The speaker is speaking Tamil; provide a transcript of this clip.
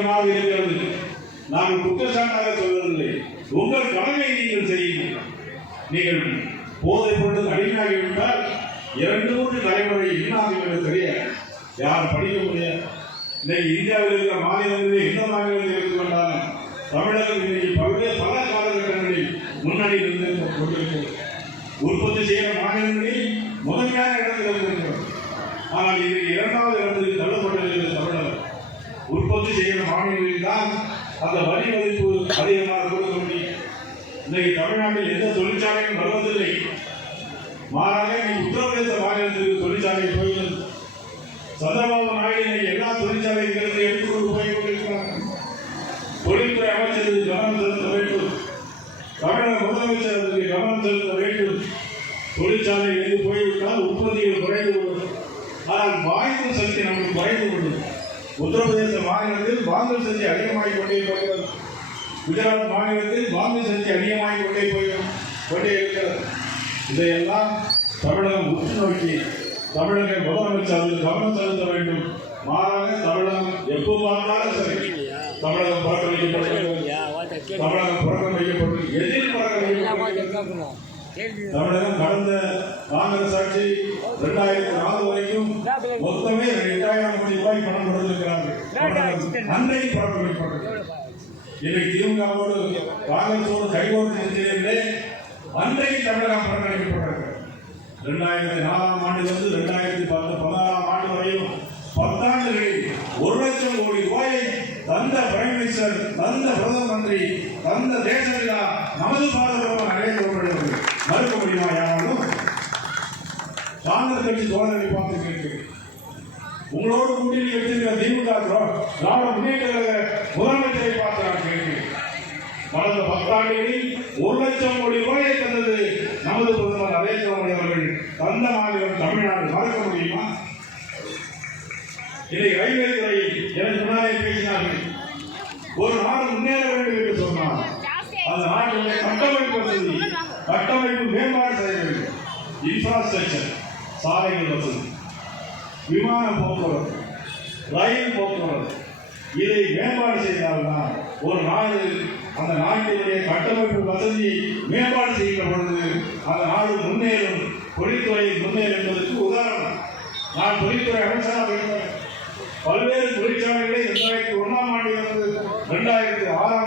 அதிகமாக இருக்கிறது. நாங்கள் குற்றச்சாட்டாக சொல்லவில்லை. உங்கள் கடமையை நீங்கள் செய்யுங்கள். நீங்கள் போதைப் பொருள் அடிமையாகிவிட்டால் 2-3 தலைமுறை இன்னார்கள் தெரியாது, யார் படிக்க முடியாது. இன்னைக்கு இந்தியாவில் இருக்கிற மாநிலங்களில் எந்த மாநிலத்தில் இருந்து கொண்டாலும் தமிழகம் இன்னைக்கு பல காலகட்டங்களில் முன்னணியில் இருந்து கொண்டிருக்கிறது. உற்பத்தி செய்கிற மாநிலங்களில் முதன்மையான இடத்தில் இருந்திருக்கிறது. ஆனால் இது 2வது இடத்தில் தள்ளப்பட்டிருக்கிறது தமிழகம். உற்பத்தி செய்கிற மாநிலங்களில் தான் அந்த வரி மதிப்பு அதிகமாக கொடுக்க முடியும். இன்னைக்கு தமிழ்நாட்டில் எந்த தொழிற்சாலையும் வருவதில்லை. மாறாக இன்னைக்கு உத்தரப்பிரதேச மாநிலத்திற்கு தொழிற்சாலை போகிறது. சந்திரபாபு நாயுடு எல்லா தொழிற்சாலைகளுக்கு எடுத்துக்கொண்டு போய் கொண்டிருக்கிறார்கள். தொழில்துறை அமைச்சருக்கு கவனம் செலுத்த வேண்டும். தமிழக முதலமைச்சர் அதற்கு கவனம் செலுத்த வேண்டும். தொழிற்சாலை எது போய்விட்டால் உற்பத்திகள் குறைந்து விடும். ஆனால் வாய்ப்பு சக்தி நமக்கு குறைந்து விடும். உத்தரப்பிரதேச மாநிலத்தில் வாங்கல் சக்தி அதிகமாகிக் கொண்டே போகிறது. குஜராத் மாநிலத்தில் வாங்கல் சக்தி அதிகமாகிக் கொண்டே இருக்கிறது. இதையெல்லாம் தமிழகம் உற்று நோக்கி தமிழக முதலமைச்சர் கவனம் செலுத்த வேண்டும். மாறாக தமிழகம் எப்போ பார்த்தாலும் சரி தமிழகம் புறக்கணிக்கப்பட்டது. தமிழகம் புறக்கணிக்கப்பட்டு எதிர் புறக்கணிக்கப்பட்டது. தமிழகம் கடந்த காங்கிரஸ் ஆட்சி 2004 வரைக்கும் மொத்தமே 2000 கோடி ரூபாய் பணம் கொடுத்திருக்கிறார்கள். அன்றைக்கு புறக்கணிக்கப்பட்டது. இன்னைக்கு திமுகவோடு காங்கிரஸோடு கைகோர்த்து நிற்கிறீர்களே, அன்றைக்கு தமிழகம் புறக்கணிக்கப்பட்டது. 2004ஆம் ஆண்டிலிருந்து 2016ஆம் ஆண்டு வரையும் 10 ஆண்டுகளில் 1 லட்சம் கோடி ரூபாயை தந்த பிரைம் மினிஸ்டர், தந்த பிரதம மந்திரி, தந்த தேசப்பிதா நமது பாரதம் நிறைவேற்றப்படுகிறது. மறுக்க முடியுமா? யாராலும் காங்கிரஸ் கட்சி தோழரை பார்த்து கேட்கிறேன். உங்களோடு கூட்டணி வச்சிருக்கிற திமுக திராவிட முன்னேற்ற கழக முதலமைச்சரை பார்த்து நான் கேட்கிறேன். கடந்த 10 ஆண்டுகளில் 1 லட்சம் கோடி ரூபாயை தந்தது நமது பிரதமர் நரேந்திர மோடி அவர்கள். தந்த மாநிலம் தமிழ்நாடு. மறக்க முடியுமா? இதை ரயில்வே துறையில் எனக்கு முன்னாலே பேசினார்கள். ஒரு நாடு முன்னேற வேண்டும் என்று சொன்னார். அந்த நாட்டிலே கட்டமைப்பு வசதி, கட்டமைப்பு மேம்பாடு செய்ய வேண்டும். இன்ஃப்ராஸ்ட்ரக்சர், சாலைகள் வசதி, விமான போக்குவரத்து, ரயில் போக்குவரத்து, இதை மேம்பாடு செய்தால்தான் ஒரு நாடு அந்த நாட்டினுடைய கட்டமைப்பு வசதியை மேம்பாடு செய்கிற பொழுது அந்த நாடு முன்னேறும். தொழில்துறை முன்னேறும் என்பதற்கு உதாரணம். நான் தொழில்துறை அமைச்சராக இருந்தேன். பல்வேறு தொழிற்சாலைகளை 2001ஆம் ஆண்டிலிருந்து 2006ஆம்